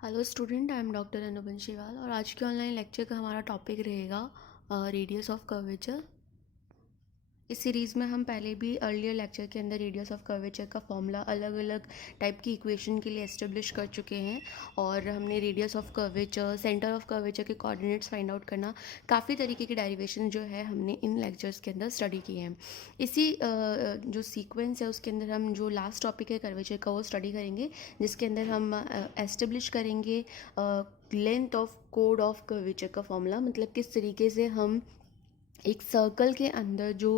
Hello student, I am doctor Anu Banshiwal और आज के ऑनलाइन लेक्चर का हमारा टॉपिक रहेगा रेडियस ऑफ कर्वेचर। इस सीरीज़ में हम पहले भी अर्लियर लेक्चर के अंदर रेडियस ऑफ कर्वेचर का फॉर्मूला अलग अलग टाइप की इक्वेशन के लिए एस्टेब्लिश कर चुके हैं और हमने radius of curvature, centre of curvature के कोऑर्डिनेट्स फाइंड आउट करना, काफ़ी तरीके की डेरिवेशन जो है हमने इन लेक्चर्स के अंदर स्टडी किए हैं। इसी जो सीक्वेंस है उसके अंदर हम जो लास्ट टॉपिक है कर्वेचर का वो स्टडी करेंगे, जिसके अंदर हम एस्टेब्लिश करेंगे length of code of curvature का फॉर्मूला। मतलब किस तरीके से हम एक सर्कल के अंदर जो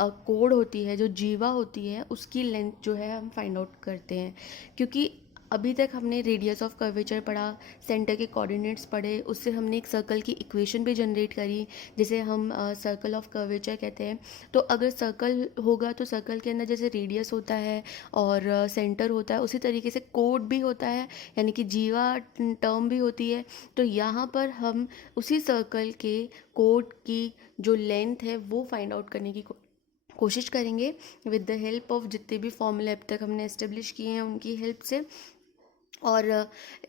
कोड होती है, जो जीवा होती है, उसकी लेंथ जो है हम फाइंड आउट करते हैं। क्योंकि अभी तक हमने रेडियस ऑफ कर्वेचर पढ़ा, सेंटर के कोऑर्डिनेट्स पढ़े, उससे हमने एक सर्कल की इक्वेशन भी जनरेट करी जिसे हम सर्कल ऑफ कर्वेचर कहते हैं। तो अगर सर्कल होगा तो सर्कल के अंदर जैसे रेडियस होता है और सेंटर होता है, उसी तरीके से कोड भी होता है, यानी कि जीवा टर्म भी होती है। तो यहाँ पर हम उसी सर्कल के कोड की जो लेंथ है वो फाइंड आउट करने की कोशिश करेंगे विद द हेल्प ऑफ जितने भी फॉर्मूले अब तक हमने एस्टेब्लिश किए हैं उनकी हेल्प से। और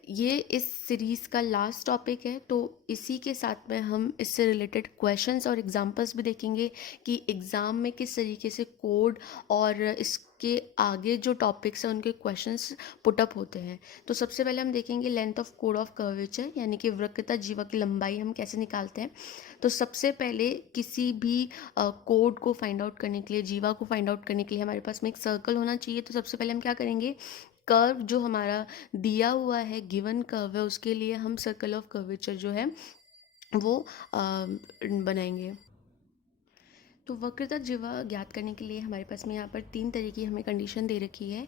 ये इस सीरीज़ का लास्ट टॉपिक है, तो इसी के साथ में हम इससे रिलेटेड क्वेश्चंस और एग्जांपल्स भी देखेंगे कि एग्ज़ाम में किस तरीके से कोड और इसके आगे जो टॉपिक्स हैं उनके क्वेश्चंस पुटअप होते हैं। तो सबसे पहले हम देखेंगे length of code of curvature, यानी कि वक्रता जीवा की लंबाई हम कैसे निकालते हैं। तो सबसे पहले किसी भी कोड को फाइंड आउट करने के लिए, जीवा को फाइंड आउट करने के लिए हमारे पास में एक सर्कल होना चाहिए। तो सबसे पहले हम क्या करेंगे, कर्व जो हमारा दिया हुआ है, गिवन कर्व है, उसके लिए हम सर्कल ऑफ कर्वेचर जो है वो बनाएंगे। तो वक्रता जीवा ज्ञात करने के लिए हमारे पास में यहाँ पर तीन तरह की हमें कंडीशन दे रखी है।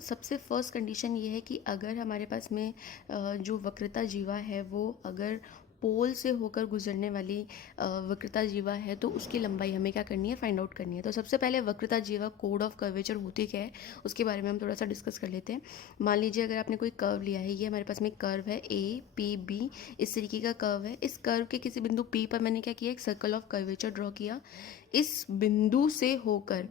सबसे फर्स्ट कंडीशन ये है कि अगर हमारे पास में जो वक्रता जीवा है वो अगर पोल से होकर गुजरने वाली वक्रता जीवा है तो उसकी लंबाई हमें क्या करनी है, फाइंड आउट करनी है। तो सबसे पहले वक्रता जीवा कोड ऑफ कर्वेचर होती क्या है उसके बारे में हम थोड़ा सा डिस्कस कर लेते हैं। मान लीजिए अगर आपने कोई कर्व लिया है, ये हमारे पास में कर्व है ए पी बी, इस तरीके का कर्व है। इस कर्व के किसी बिंदु पी पर मैंने क्या किया, एक सर्कल ऑफ कर्वेचर ड्रॉ किया। इस बिंदु से होकर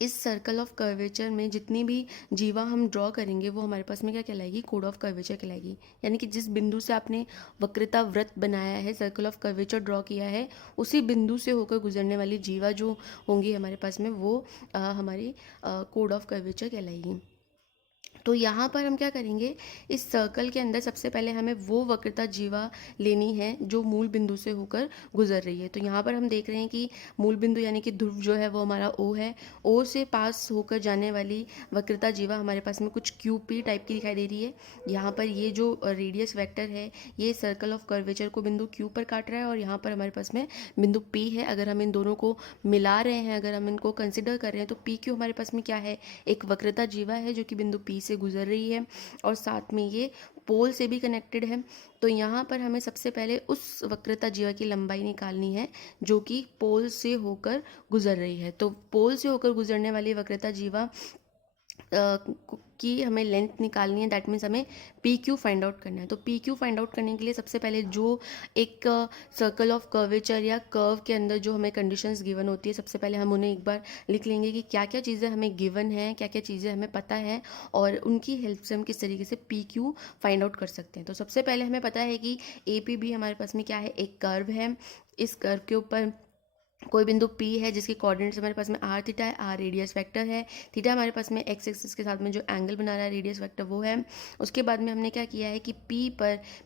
इस सर्कल ऑफ कर्वेचर में जितनी भी जीवा हम ड्रॉ करेंगे वो हमारे पास में क्या कहलाएगी, कोड ऑफ कर्वेचर कहलाएगी। यानी कि जिस बिंदु से आपने वक्रता वृत्त बनाया है, सर्कल ऑफ कर्वेचर ड्रॉ किया है, उसी बिंदु से होकर गुजरने वाली जीवा जो होंगी हमारे पास में वो हमारी कोड ऑफ कर्वेचर कहलाएगी। तो यहाँ पर हम क्या करेंगे, इस सर्कल के अंदर सबसे पहले हमें वो वक्रता जीवा लेनी है जो मूल बिंदु से होकर गुजर रही है। तो यहाँ पर हम देख रहे हैं कि मूल बिंदु यानी कि ध्रुव जो है वो हमारा ओ है। ओ से पास होकर जाने वाली वक्रता जीवा हमारे पास में कुछ क्यू पी टाइप की दिखाई दे रही है। यहाँ पर ये जो रेडियस वेक्टर है ये सर्कल ऑफ कर्वेचर को बिंदु क्यू पर काट रहा है और यहाँ पर हमारे पास में बिंदु पी है। अगर हम इन दोनों को मिला रहे हैं, अगर हम इनको कंसिडर कर रहे हैं, तो पी क्यू हमारे पास में क्या है, एक वक्रता जीवा है जो कि बिंदु पी से गुजर रही है और साथ में ये पोल से भी कनेक्टेड है। तो यहाँ पर हमें सबसे पहले उस वक्रता जीवा की लंबाई निकालनी है जो कि पोल से होकर गुजर रही है। तो पोल से होकर गुजरने वाली वक्रता जीवा की हमें लेंथ निकालनी है, दैट मीन्स हमें पी क्यू फाइंड आउट करना है। तो पी क्यू फाइंड आउट करने के लिए सबसे पहले जो एक सर्कल ऑफ कर्वेचर या कर्व के अंदर जो हमें कंडीशंस गिवन होती है, सबसे पहले हम उन्हें एक बार लिख लेंगे कि क्या क्या चीज़ें हमें गिवन है, क्या क्या चीज़ें हमें पता है और उनकी हेल्प से हम किस तरीके से पी क्यू फाइंड आउट कर सकते हैं। तो सबसे पहले हमें पता है कि ए पी बी हमारे पास में क्या है, एक कर्व है। इस कर्व के ऊपर कोई बिंदु P है जिसके कोऑर्डिनेट्स हमारे पास में आर थीटा है, आर रेडियस वेक्टर है, थीटा हमारे पास में एक्स एक्सिस के साथ में जो एंगल बना रहा है रेडियस वेक्टर वो है। उसके बाद में हमने क्या किया है कि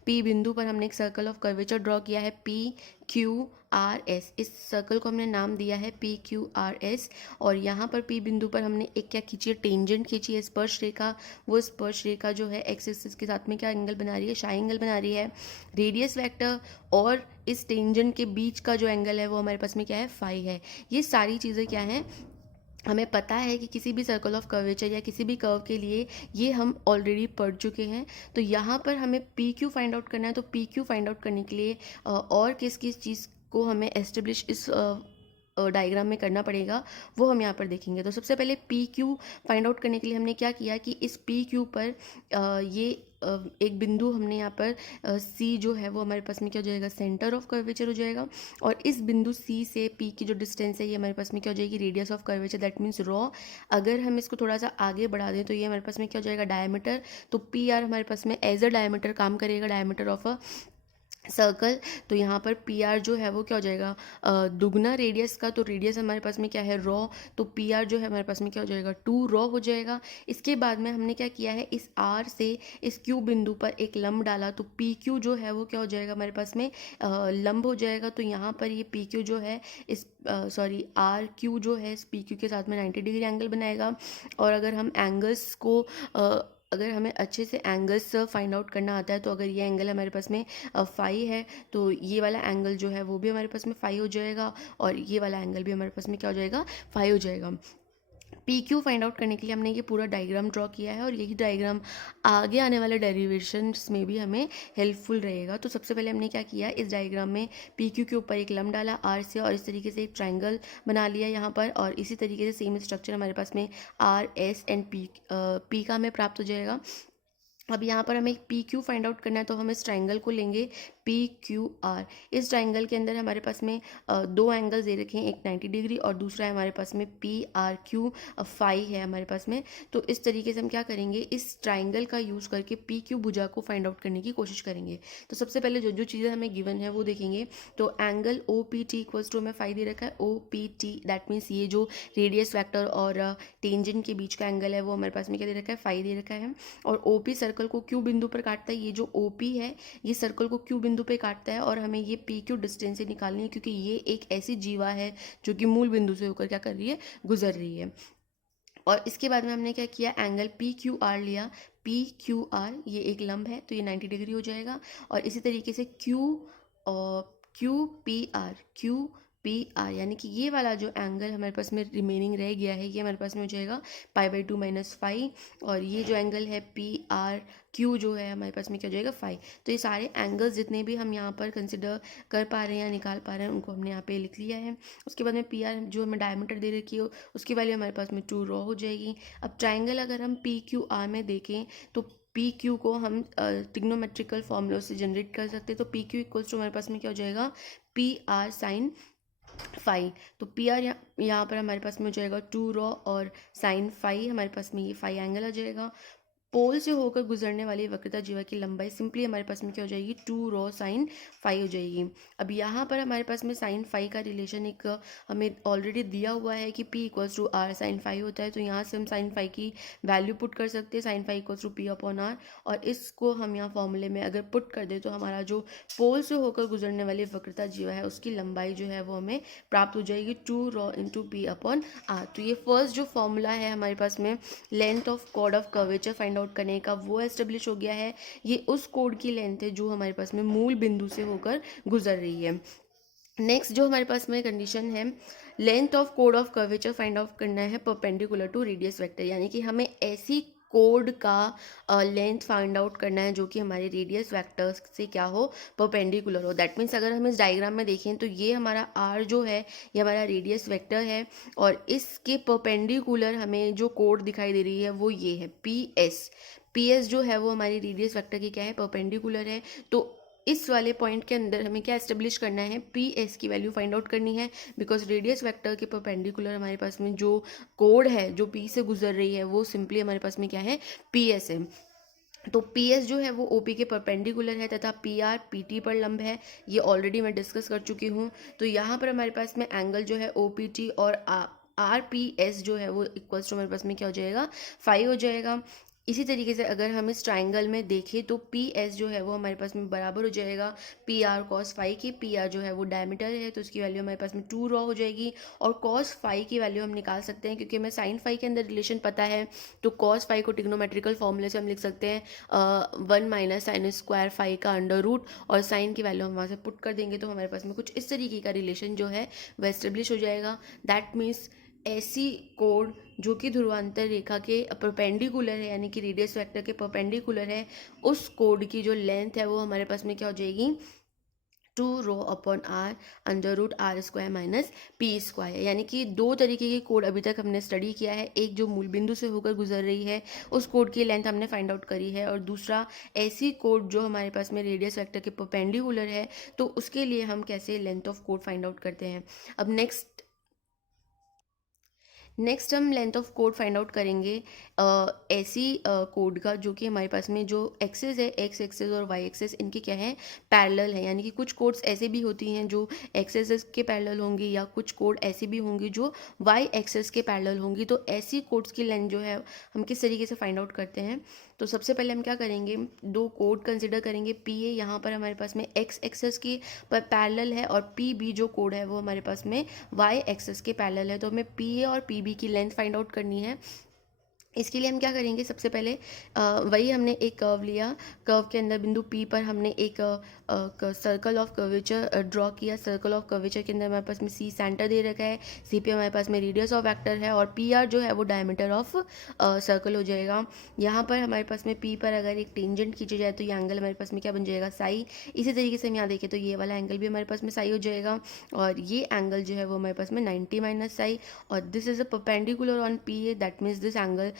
P बिंदु पर हमने एक सर्कल ऑफ कर्वेचर ड्रॉ किया है, PQRS। इस सर्कल को हमने नाम दिया है PQRS और यहाँ पर P बिंदु पर हमने एक क्या खींची है, टेंजेंट खींची है, स्पर्श रेखा। वो स्पर्श रेखा जो है एक्स एक्सिस के साथ में क्या एंगल बना रही है, शाई एंगल बना रही है। रेडियस वेक्टर और इस टेंजेंट के बीच का जो एंगल है वो हमारे पास में क्या है, फाई है। ये सारी चीज़ें क्या हैं, हमें पता है कि किसी भी सर्कल ऑफ कर्वेचर या किसी भी कर्व के लिए ये हम ऑलरेडी पढ़ चुके हैं। तो यहाँ पर हमें पी क्यू फाइंड आउट करना है। तो पी क्यू फाइंड आउट करने के लिए और किस किस चीज़ को हमें एस्टेब्लिश इस डायग्राम में करना पड़ेगा वो हम यहाँ पर देखेंगे। तो सबसे पहले पी क्यू फाइंड आउट करने के लिए हमने क्या किया कि इस पी क्यू पर ये एक बिंदु हमने यहाँ पर सी जो है वो हमारे पास में क्या हो जाएगा, सेंटर ऑफ कर्वेचर हो जाएगा। और इस बिंदु सी से पी की जो डिस्टेंस है ये हमारे पास में क्या हो जाएगी, radius of curvature, that means raw. अगर हम इसको थोड़ा सा आगे बढ़ा दें तो ये हमारे पास में क्या हो जाएगा, डायमीटर। तो पी आर हमारे पास में एज अ डायमीटर काम करेगा, डायमीटर ऑफ अ सर्कल। तो यहाँ पर पी आर जो है वो क्या हो जाएगा, दुगना रेडियस का। तो रेडियस हमारे पास में क्या है, रॉ। तो पी आर जो है हमारे पास में क्या हो जाएगा, 2 रॉ हो जाएगा। इसके बाद में हमने क्या किया है, इस आर से इस क्यू बिंदु पर एक लंब डाला। तो पी क्यू जो है वो क्या हो जाएगा हमारे पास में, लंब हो जाएगा। तो यहाँ पर ये पी क्यू जो है इस आर क्यू जो है इस पी क्यू के साथ में 90 डिग्री एंगल बनाएगा। और अगर हम एंगल्स को अगर हमें अच्छे से एंगल्स फाइंड आउट करना आता है तो अगर ये एंगल हमारे पास में फाई है तो ये वाला एंगल जो है वो भी हमारे पास में फाई हो जाएगा, और ये वाला एंगल भी हमारे पास में क्या हो जाएगा, फाई हो जाएगा। पी क्यू फाइंड आउट करने के लिए हमने ये पूरा डायग्राम ड्रॉ किया है, और यही डायग्राम आगे आने वाले डेरिवेशंस में भी हमें हेल्पफुल रहेगा। तो सबसे पहले हमने क्या किया, इस डायग्राम में पी क्यू के ऊपर एक लंब डाला आर से, और इस तरीके से एक ट्राइंगल बना लिया यहाँ पर। और इसी तरीके से सेम स्ट्रक्चर हमारे पास में आर एस एंड पी का हमें प्राप्त हो जाएगा। अब यहाँ पर हमें पी क्यू फाइंड आउट करना है, तो हम इस ट्राइंगल को लेंगे पी क्यू आर। इस ट्राइंगल के अंदर हमारे पास में दो एंगल्स दे रखे हैं, एक 90 डिग्री और दूसरा है हमारे पास में पी आर क्यू फाई है हमारे पास में। तो इस तरीके से हम क्या करेंगे, इस ट्राइंगल का यूज़ करके पी क्यू भुजा को फाइंड आउट करने की कोशिश करेंगे। तो सबसे पहले जो जो चीज़ें हमें गिवन है वो देखेंगे। तो angle O P T equals to हमें फाई दे रखा है, O P T, that means ये जो रेडियस वैक्टर और टेंजेंट के बीच का एंगल है वो हमारे पास में क्या दे रखा है, फाई दे रखा है। और ओ पी सर्कल को क्यू बिंदु पर काटता है, ये जो ओ पी है ये सर्कल को क्यू बिंदु पे काटता है, और हमें ये पी क्यू डिस्टेंस से निकालनी है, क्योंकि ये एक ऐसी जीवा है जो कि मूल बिंदु से होकर क्या कर रही है, गुजर रही है। और इसके बाद में हमने क्या किया, एंगल पी क्यू आर लिया। पी क्यू आर ये एक लंब है तो ये 90 डिग्री हो जाएगा। और इसी तरीके से क्यू पी आर यानी कि ये वाला जो एंगल हमारे पास में रिमेनिंग रह गया है ये हमारे पास में हो जाएगा π/2 - फाई। और ये जो एंगल है पी आर क्यू जो है हमारे पास में क्या हो जाएगा, फाई। तो ये सारे एंगल्स जितने भी हम यहाँ पर कंसिडर कर पा रहे हैं या निकाल पा रहे हैं उनको हमने यहाँ पे लिख लिया है। उसके बाद में पी आर जो हमें डायमीटर दे रखी हो उसकी वैल्यू हमारे पास में 2 रॉ हो जाएगी। अब ट्राइंगल अगर हम पी क्यू आर में देखें तो पी क्यू को हम ट्रिग्नोमेट्रिकल फॉर्मूला से जनरेट कर सकते हैं। तो पी क्यू इक्वल्स टू हमारे पास में क्या हो जाएगा, पी आर साइन फाई। तो पी आर यहाँ पर हमारे पास में हो जाएगा 2 रॉ, और साइन फाई हमारे पास में ये फाई एंगल आ जाएगा। पोल से होकर गुजरने वाली वक्रता जीवा की लंबाई सिंपली हमारे पास में क्या हो जाएगी, 2 रॉ साइन फाई हो जाएगी। अब यहाँ पर हमारे पास में साइन फाई का रिलेशन एक हमें ऑलरेडी दिया हुआ है कि P equals to R sine phi होता है। तो यहाँ से हम साइन फाई की वैल्यू पुट कर सकते हैं, sine phi equals to P upon R. और इसको हम यहाँ फॉर्मूले में अगर पुट कर दे तो हमारा जो पोल से होकर गुजरने वाली वक्रता जीवा है उसकी लंबाई जो है वो हमें प्राप्त हो जाएगी 2 rho into P upon R. तो ये फर्स्ट जो फॉर्मूला है हमारे पास में length of chord of curvature find out करने का वो एस्टेब्लिश हो गया है। ये उस कोड की लेंथ है जो हमारे पास में मूल बिंदु से होकर गुजर रही है। नेक्स्ट जो हमारे पास में कंडीशन है, length of code of curvature find out करना है परपेंडिकुलर टू रेडियस वेक्टर, यानी कि हमें ऐसी कोड का लेंथ फाइंड आउट करना है जो कि हमारे रेडियस वेक्टर से क्या हो, परपेंडिकुलर हो। दैट मीन्स अगर हम इस डायग्राम में देखें तो ये हमारा आर जो है ये हमारा रेडियस वेक्टर है, और इसके परपेंडिकुलर हमें जो कोड दिखाई दे रही है वो ये है पी एस जो है वो हमारी रेडियस वेक्टर की क्या है, परपेंडिकुलर है। तो इस वाले पॉइंट के अंदर हमें क्या एस्टेब्लिश करना है, पी एस की वैल्यू फाइंड आउट करनी है, बिकॉज रेडियस वेक्टर के परपेंडिकुलर हमारे पास में जो कोड है जो पी से गुजर रही है वो सिंपली हमारे पास में क्या है, पी एस है। तो पी एस जो है वो ओ पी के परपेंडिकुलर है तथा पी आर पी टी पर लंब है, ये ऑलरेडी मैं डिस्कस कर चुकी हूँ। तो यहाँ पर हमारे पास में एंगल जो है ओ पी टी और आर पी एस जो है वो इक्वल्स टू हमारे पास में क्या हो जाएगा, फाई हो जाएगा। इसी तरीके से अगर हम इस ट्राइंगल में देखें तो पी एस जो है वो हमारे पास में बराबर हो जाएगा पी आर कॉस फाई की। पी आर जो है वो डायमीटर है तो उसकी वैल्यू हमारे पास में 2 रॉ हो जाएगी, और कॉस फाई की वैल्यू हम निकाल सकते हैं क्योंकि हमें साइन फाई के अंदर रिलेशन पता है। तो कॉस फाई को ट्रिग्नोमेट्रिकल फॉर्मूले से हम लिख सकते हैं 1 माइनस साइन स्क्वायर फाई का अंडर रूट, और साइन की वैल्यू हम वहाँ से पुट कर देंगे तो हमारे पास में कुछ इस तरीके का रिलेशन जो है वह एस्टेब्लिश हो जाएगा। दैट मीन्स ऐसी कोड जो कि ध्रुवांतर रेखा के परपेंडिकुलर है, यानी कि रेडियस वेक्टर के परपेंडिकुलर है, उस कोड की जो लेंथ है वो हमारे पास में क्या हो जाएगी, 2 rho upon R under root R square minus P square. यानी कि दो तरीके की कोड अभी तक हमने स्टडी किया है। एक जो मूल बिंदु से होकर गुजर रही है उस कोड की लेंथ हमने फाइंड आउट करी है, और दूसरा ऐसी कोड जो हमारे पास में रेडियस वेक्टर के परपेंडिकुलर है, तो उसके लिए हम कैसे length of code find out करते हैं। अब नेक्स्ट हम length of code find out करेंगे ऐसी कोड का जो कि हमारे पास में जो एक्सेस है, एक्स एक्सेस और वाई एक्सेस, इनके क्या है, पैरेलल है। यानी कि कुछ कोड्स ऐसे भी होती हैं जो एक्स एक्सेस के पैरेलल होंगी, या कुछ कोड ऐसी भी होंगी जो वाई एक्सेस के पैरेलल होंगी। तो ऐसी कोड्स की लेंथ जो है हम किस तरीके से फाइंड आउट करते हैं। तो सबसे पहले हम क्या करेंगे, दो कोड कंसिडर करेंगे। पी ए यहाँ पर हमारे पास में एक्स एक्सेस की पैरेलल है, और पी बी जो कोड है वो हमारे पास में वाई एक्सेस के पैरेलल है। तो हमें पी ए और पी बी की लेंथ फाइंड आउट करनी है। इसके लिए हम क्या करेंगे, सबसे पहले वही हमने एक कर्व लिया, कर्व के अंदर बिंदु P पर हमने एक सर्कल ऑफ कर्वेचर ड्रॉ किया। सर्कल ऑफ कर्वेचर के अंदर हमारे पास में C सेंटर दे रखा है, C पे हमारे पास में रेडियस ऑफ वेक्टर है, और PR जो है वो डायमीटर ऑफ सर्कल हो जाएगा। यहाँ पर हमारे पास में P पर अगर एक टेंजेंट खींची जाए तो ये एंगल हमारे पास में क्या बन जाएगा, साई। इसी तरीके से हम यहाँ देखें तो ये वाला एंगल भी हमारे पास में साई हो जाएगा, और ये एंगल जो है वो हमारे पास में 90 माइनस साई, और this is a perpendicular on PA, that means this angle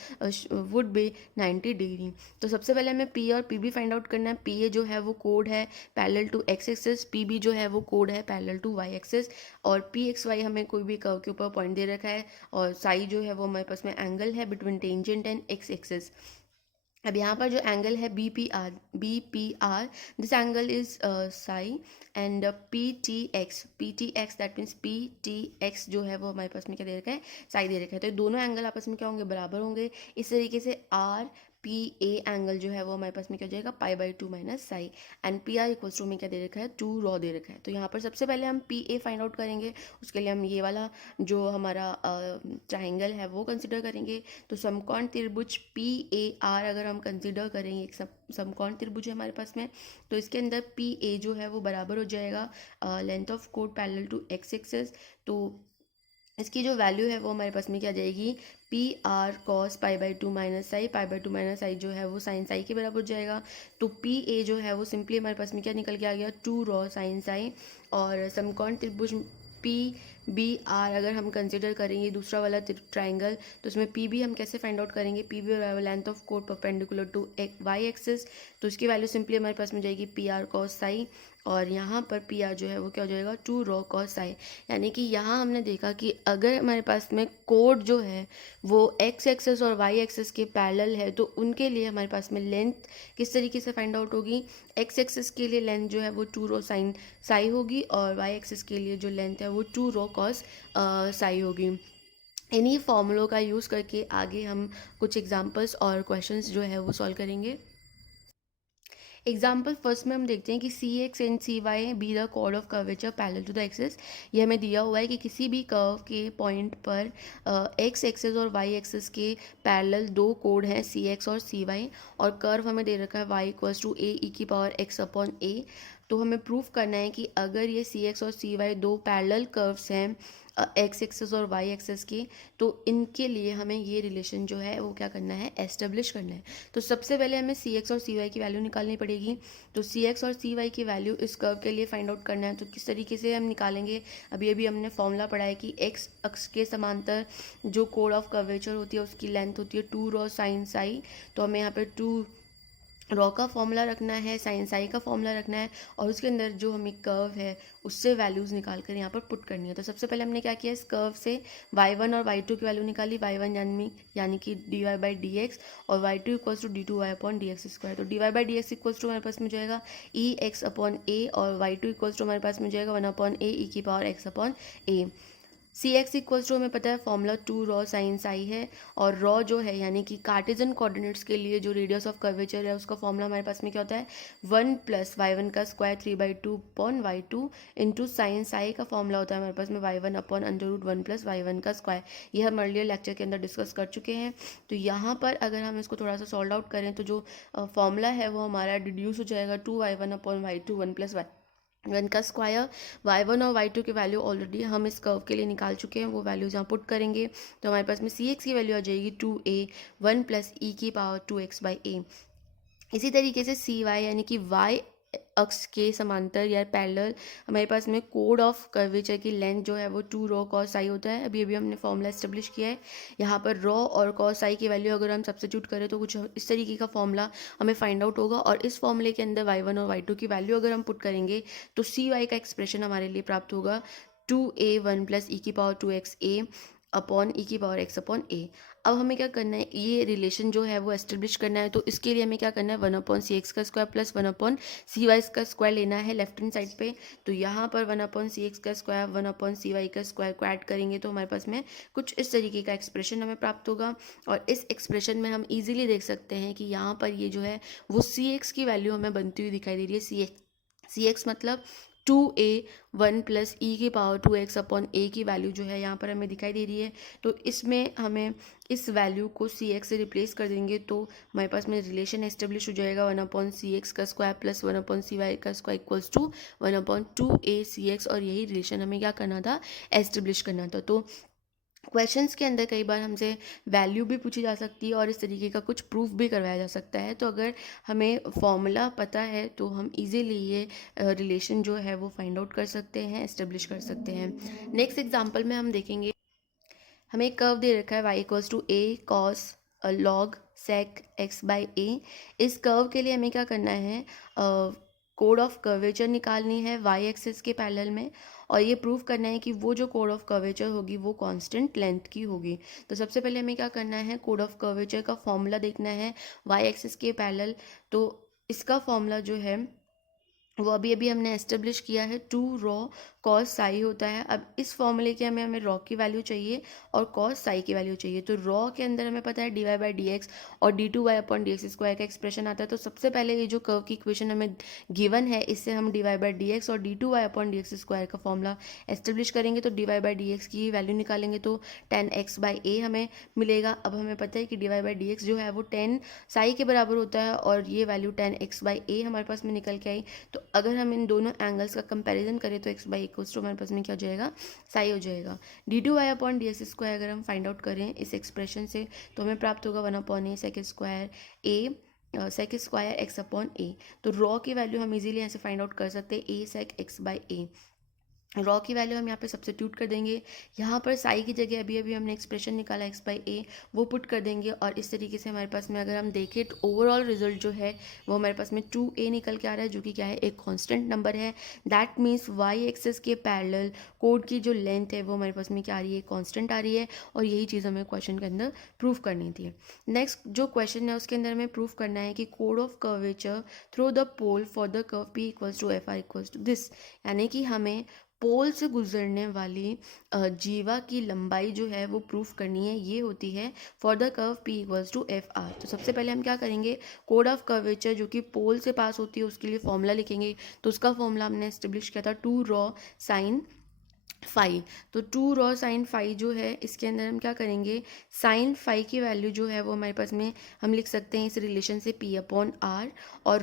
would be 90 degree. तो सबसे पहले हमें पी और पी बी फाइंड आउट करना है। पी ए जो है वो कोड है parallel to X axis, P B जो है वो कोड है पैरेलल टू वाई एक्सेस, और पी एक्स वाई हमें कोई भी कर्व के ऊपर पॉइंट दे रखा है, और साई जो है वो हमारे पास में एंगल है between tangent and X axis. अब यहाँ पर जो एंगल है B P R, this angle is psi, and P T X that means P T X जो है वो हमारे पास में क्या दे रखा है, साई दे रखा है। तो ये दोनों एंगल आपस में क्या होंगे, बराबर होंगे। इस तरीके से आर पी ए एंगल जो है वो हमारे पास में क्या हो जाएगा, π/2 minus psi, and P R equals to में क्या दे रखा है, 2 रॉ दे रखा है। तो यहाँ पर सबसे पहले हम पी ए फाइंड आउट करेंगे। उसके लिए हम ये वाला जो हमारा ट्राइंगल है वो कंसिडर करेंगे। तो समकोण त्रिभुज पी ए आर अगर हम कंसिडर करेंगे, एक समकोण त्रिभुज है हमारे पास में, तो इसके अंदर पी ए जो है वो बराबर हो जाएगा लेंथ ऑफ कोड पैरेलल टू एक्स एक्सेस। तो इसकी जो वैल्यू है वो हमारे पास में क्या आ जाएगी, P R cos π/2 minus psi, π/2 minus psi जो है वो साइन साई के बराबर हो जाएगा। तो पी ए जो है वो सिंपली हमारे पास में क्या निकल के आ गया, 2 रॉ साइन साई। और समकोण त्रिभुज पी बी आर अगर हम कंसिडर करेंगे दूसरा वाला ट्राइंगल, तो उसमें पी बी हम कैसे फाइंड आउट करेंगे, पी बी लेंथ ऑफ कोड परपेंडिकुलर टू वाई एक्सिस। तो इसकी वैल्यू सिंपली हमारे पास में जाएगी पी आर कॉस साई, और यहाँ पर पी आर जो है वो क्या हो जाएगा, 2 रॉ कॉस साई। यानी कि यहाँ हमने देखा कि अगर हमारे पास में कोड जो है वो एक्स एक्सेस और वाई एक्सेस के पैरेलल है, तो उनके लिए हमारे पास में लेंथ किस तरीके से फाइंड आउट होगी। एक्स एक्सेस के लिए लेंथ जो है वो 2 रॉ साइन साई होगी, और वाई एक्सेस के लिए जो लेंथ है वो 2 रॉ कॉस साई होगी। इन्हीं फॉर्मूलों का यूज़ करके आगे हम कुछ एग्जांपल्स और क्वेश्चंस जो है वो सॉल्व करेंगे। एग्जाम्पल फर्स्ट में हम देखते हैं कि C X and C Y B the chord of curvature parallel to the axes. ये हमें दिया हुआ है कि किसी भी कर्व के पॉइंट पर एक्स एक्सेस और वाई एक्सेस के पैरेलल दो कोड हैं, सी एक्स और सी वाई, और कर्व हमें दे रखा है Y equals to A E की पावर एक्स अपॉन ए। तो हमें प्रूफ करना है कि अगर ये सी एक्स और सी वाई दो पैरेलल कर्व्स हैं एक्स एक्सेस और वाई एक्सेस के, तो इनके लिए हमें ये रिलेशन जो है वो क्या करना है, एस्टेब्लिश करना है। तो सबसे पहले हमें सी एक्स और सी वाई की वैल्यू निकालनी पड़ेगी। तो सी एक्स और सी वाई की वैल्यू इस कर्व के लिए फाइंड आउट करना है। तो किस तरीके से हम निकालेंगे, अभी हमने फॉर्मूला पढ़ा है कि एक्स अक्ष के समांतर जो कोड ऑफ कर्वेचर होती है उसकी लेंथ होती है 2 रॉ साइन साई। तो हमें यहाँ पे 2 रॉ का फॉर्मूला रखना है, साइन साई का फॉर्मूला रखना है, और उसके अंदर जो हमें कर्व है उससे वैल्यूज़ निकाल कर यहाँ पर पुट करनी है। तो सबसे पहले हमने क्या किया, इस कर्व से y1 और y2 की वैल्यू निकाली। y1 यानी कि dy/dx, और y2 equals to d2y upon dx square. तो dy/dx इक्वल्स टू हमारे पास में जाएगा ई एक्स अपॉन ए, और y2 इक्वल्स टू हमारे पास में जाएगा 1 अपॉन ए ई की power x upon A. C X equals to हमें पता है फॉर्मूला 2 रॉ साइन साई है, और रॉ जो है यानी कि कार्टेजन कोऑर्डिनेट्स के लिए जो रेडियस ऑफ कर्वेचर है उसका फॉर्मूला हमारे पास में क्या होता है, 1 प्लस y1 का square 3/2 upon y2 into sine Sai का फॉर्मूला होता है हमारे पास में y1 अपॉन √1 प्लस y1 का स्क्वायर। ये हम अर्लियर लेक्चर के अंदर डिस्कस कर चुके हैं। तो यहाँ पर अगर हम इसको थोड़ा सा सॉल्व आउट करें तो जो फॉर्मूला है वो हमारा डिड्यूस हो जाएगा 2y1 upon y2 1 plus y1 का स्क्वायर। y1 और y2 की वैल्यू ऑलरेडी हम इस कर्व के लिए निकाल चुके हैं, वो वैल्यूज यहाँ पुट करेंगे। तो हमारे पास में सी एक्स की वैल्यू आ जाएगी 2a 1 प्लस ई की पावर 2x बाई ए। इसी तरीके से सी वाई यानी कि y अक्ष के समांतर या पैरेलल हमारे पास में कोड ऑफ कर्वेचर की लेंथ जो है वो 2 रॉ कॉस आई होता है। अभी हमने फॉर्मूला एस्टेब्लिश किया है। यहाँ पर रॉ और कॉस आई की वैल्यू अगर हम सब्स्टिट्यूट करें तो कुछ इस तरीके का फॉर्मूला हमें फाइंड आउट होगा, और इस फॉर्मूले के अंदर y1 और y2 की वैल्यू अगर हम पुट करेंगे तो cy का एक्सप्रेशन हमारे लिए प्राप्त होगा 2a1 प्लस ई की पावर 2xa अपॉन ई की पावर x अपॉन a। अब हमें क्या करना है, ये रिलेशन जो है वो एस्टेब्लिश करना है। तो इसके लिए हमें क्या करना है, 1/cx का स्क्वायर प्लस 1/cy का स्क्वायर लेना है लेफ्ट हैंड साइड पे। तो यहाँ पर 1/cx का स्क्वायर 1/cy का स्क्वायर को ऐड करेंगे तो हमारे पास में कुछ इस तरीके का एक्सप्रेशन हमें प्राप्त होगा। और इस एक्सप्रेशन में हम इजीली देख सकते हैं कि यहाँ पर ये जो है वो cx की वैल्यू हमें बनती हुई दिखाई दे रही है। cx मतलब 2a1 प्लस ई की पावर 2x अपॉन a की वैल्यू जो है यहाँ पर हमें दिखाई दे रही है। तो इसमें हमें इस वैल्यू को cx से रिप्लेस कर देंगे तो हमारे पास में रिलेशन एस्टेब्लिश हो जाएगा 1/cx का स्क्वायर प्लस 1/cy का स्क्वायर इक्वल्स टू 1/2acx। और यही रिलेशन हमें क्या करना था, एस्टेब्लिश करना था। तो क्वेश्चंस के अंदर कई बार हमसे वैल्यू भी पूछी जा सकती है और इस तरीके का कुछ प्रूफ भी करवाया जा सकता है। तो अगर हमें फॉर्मूला पता है तो हम इजीली ये रिलेशन जो है वो फाइंड आउट कर सकते हैं, एस्टेब्लिश कर सकते हैं। नेक्स्ट एग्जांपल में हम देखेंगे, हमें एक कर्व दे रखा है y equals to a cos log sec x by a। इस कर्व के लिए हमें क्या करना है, कोड ऑफ कर्वेचर निकालनी है y एक्सिस के पैरेलल में, और ये प्रूव करना है कि वो जो कोड ऑफ कर्वेचर होगी वो कांस्टेंट लेंथ की होगी। तो सबसे पहले हमें क्या करना है, कोड ऑफ कर्वेचर का फॉर्मूला देखना है y एक्सिस के पैरेलल। तो इसका फॉर्मूला जो है वो अभी हमने एस्टेब्लिश किया है, 2 रॉ कॉस साई होता है। अब इस फॉर्मूले के हमें रॉ की वैल्यू चाहिए और कॉस साई की वैल्यू चाहिए। तो रॉ के अंदर हमें पता है dy बाई डी एक्स और d2y upon D x square का एक्सप्रेशन आता है। तो सबसे पहले ये जो कर्व की इक्वेशन हमें गिवन है इससे हम dy बाई डी एक्स और d2y upon D x square का फॉर्मूला एस्टेब्लिश करेंगे। तो dy बाई डी एक्स की वैल्यू निकालेंगे तो 10x बाई a हमें मिलेगा। अब हमें पता है कि dy बाई डी एक्स जो है वो 10 साई के बराबर होता है और ये वैल्यू 10x बाई a हमारे पास में निकल के आई। तो अगर हम इन दोनों एंगल्स का कंपैरिजन करें तो x बाई इक्वल्स टू हमारे पास में क्या हो जाएगा, साई हो जाएगा। d2y upon D x square अगर हम फाइंड आउट करें इस एक्सप्रेशन से तो हमें प्राप्त होगा 1/a sec square a sec square X upon a। तो रॉ की वैल्यू हम इजीली यहाँ से फाइंड आउट कर सकते हैं, a sec X by a। Rho की वैल्यू हम यहाँ पे सब्स्टिट्यूट कर देंगे। यहाँ पर साई की जगह अभी हमने एक्सप्रेशन निकाला x बाई a, वो पुट कर देंगे। और इस तरीके से हमारे पास में अगर हम देखें तो ओवरऑल रिजल्ट जो है वो हमारे पास में 2a निकल के आ रहा है, जो कि क्या है, एक कांस्टेंट नंबर है। दैट मीन्स y एक्सिस के पैरेलल कोड की जो लेंथ है वो हमारे पास में क्या आ रही है, कांस्टेंट आ रही है। और यही चीज़ हमें क्वेश्चन के अंदर प्रूव करनी थी। नेक्स्ट जो क्वेश्चन है उसके अंदर हमें प्रूव करना है कि कोड of curvature through the pole for the curve p equals to F R equals to this, यानी कि हमें पोल से गुजरने वाली जीवा की लंबाई जो है वो प्रूफ करनी है। ये होती है for the curve p equals to F R. तो सबसे पहले हम क्या करेंगे, कोड ऑफ कर्वेचर जो कि पोल से पास होती है उसके लिए फॉर्मूला लिखेंगे। तो उसका फॉर्मूला हमने एस्टेब्लिश किया था 2 रॉ साइन फाई। तो 2 रॉ साइन फाई जो है इसके अंदर हम क्या करेंगे, साइन फाई की वैल्यू जो है वो हमारे पास में हम लिख सकते हैं इस रिलेशन से p अपॉन आर। और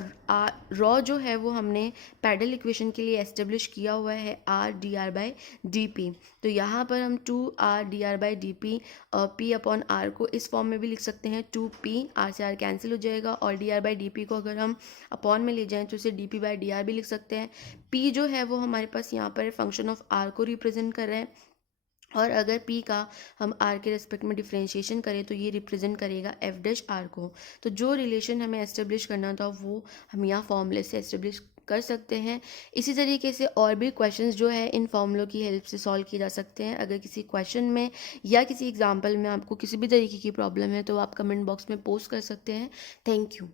रॉ जो है वो हमने पैडल इक्वेशन के लिए एस्टेब्लिश किया हुआ है r dr by D P. तो यहाँ पर हम 2r dr by D P p upon R को इस फॉर्म में भी लिख सकते हैं, 2p, r से r कैंसिल हो जाएगा। और dr बाई डी पी को अगर हम अपॉन में ले जाएं तो इसे dp बाई dr भी लिख सकते हैं। p जो है वो हमारे पास यहाँ पर फंक्शन ऑफ r को रिप्रेजेंट कर रहा है, और अगर p का हम r के रेस्पेक्ट में डिफ्रेंशिएशन करें तो ये रिप्रेजेंट करेगा f डैश r को। तो जो रिलेशन हमें एस्टेब्लिश करना था वो हम यहाँ फॉर्मूले से एस्टेब्लिश कर सकते हैं। इसी तरीके से और भी क्वेश्चंस जो है इन फॉर्मूलों की हेल्प से सॉल्व किए जा सकते हैं। अगर किसी क्वेश्चन में या किसी एग्जाम्पल में आपको किसी भी तरीके की प्रॉब्लम है तो आप कमेंट बॉक्स में पोस्ट कर सकते हैं। Thank you.